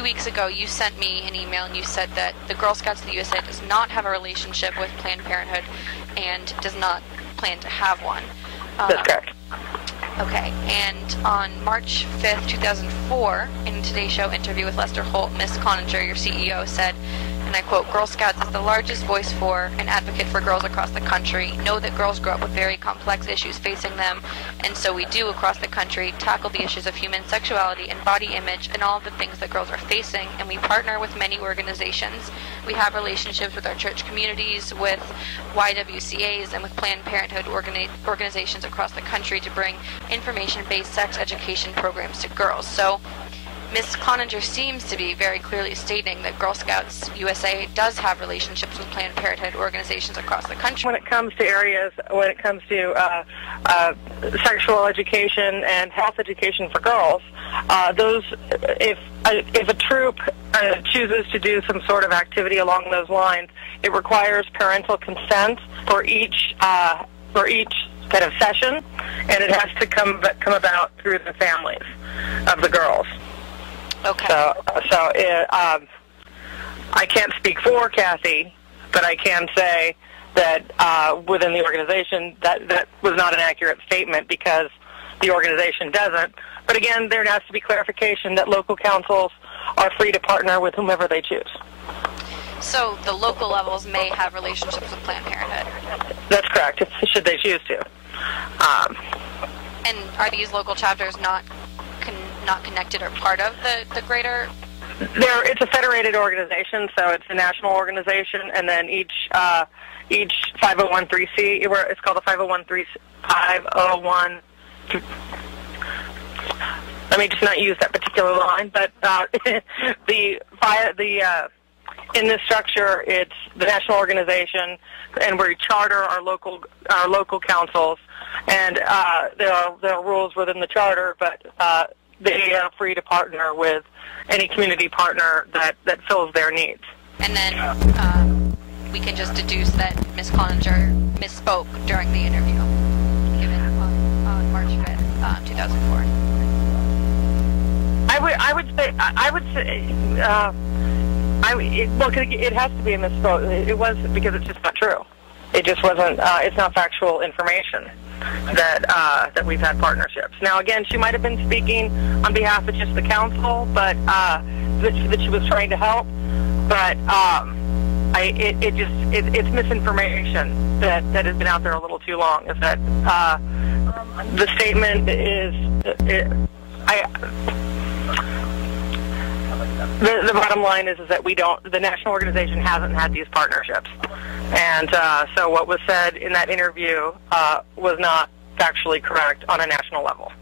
few weeks ago, you sent me an email and you said that the Girl Scouts of the USA does not have a relationship with Planned Parenthood and does not plan to have one. That's correct. Okay, and on March 5th, 2004, in a Today Show interview with Lester Holt, Ms. Cloninger, your CEO, said, and I quote, "Girl Scouts is the largest voice for and advocate for girls across the country. Know that girls grow up with very complex issues facing them, and so we do across the country tackle the issues of human sexuality and body image and all of the things that girls are facing, and we partner with many organizations. We have relationships with our church communities, with YWCAs, and with Planned Parenthood organizations across the country to bring information-based sex education programs to girls." So Ms. Cloninger seems to be very clearly stating that Girl Scouts USA does have relationships with Planned Parenthood organizations across the country. When it comes to areas, when it comes to sexual education and health education for girls, if a troop chooses to do some sort of activity along those lines, it requires parental consent for each kind of session, and it has to come about through the families of the girls. Okay. So I can't speak for Kathy, but I can say that within the organization that was not an accurate statement because the organization doesn't. But again, there has to be clarification that local councils are free to partner with whomever they choose. So the local levels may have relationships with Planned Parenthood? That's correct, should they choose to. And are these local chapters not connected or part of the greater? It's a federated organization, so it's a national organization, and then each 501(c), it's called a 501. Let me just not use that particular line, but in this structure, it's the national organization, and we charter our local councils, and there are rules within the charter, but they are free to partner with any community partner that fills their needs. And then we can just deduce that Ms. Cloninger misspoke during the interview given on March 5th, 2004. I would say it has to be a misspoke. It was because it's just not true. It just wasn't. It's not factual information that we've had partnerships. Now, again, she might have been speaking on behalf of just the council, but that she was trying to help. But it's misinformation that has been out there a little too long. Is that the statement is the bottom line is that the national organization hasn't had these partnerships. And so what was said in that interview was not factually correct on a national level.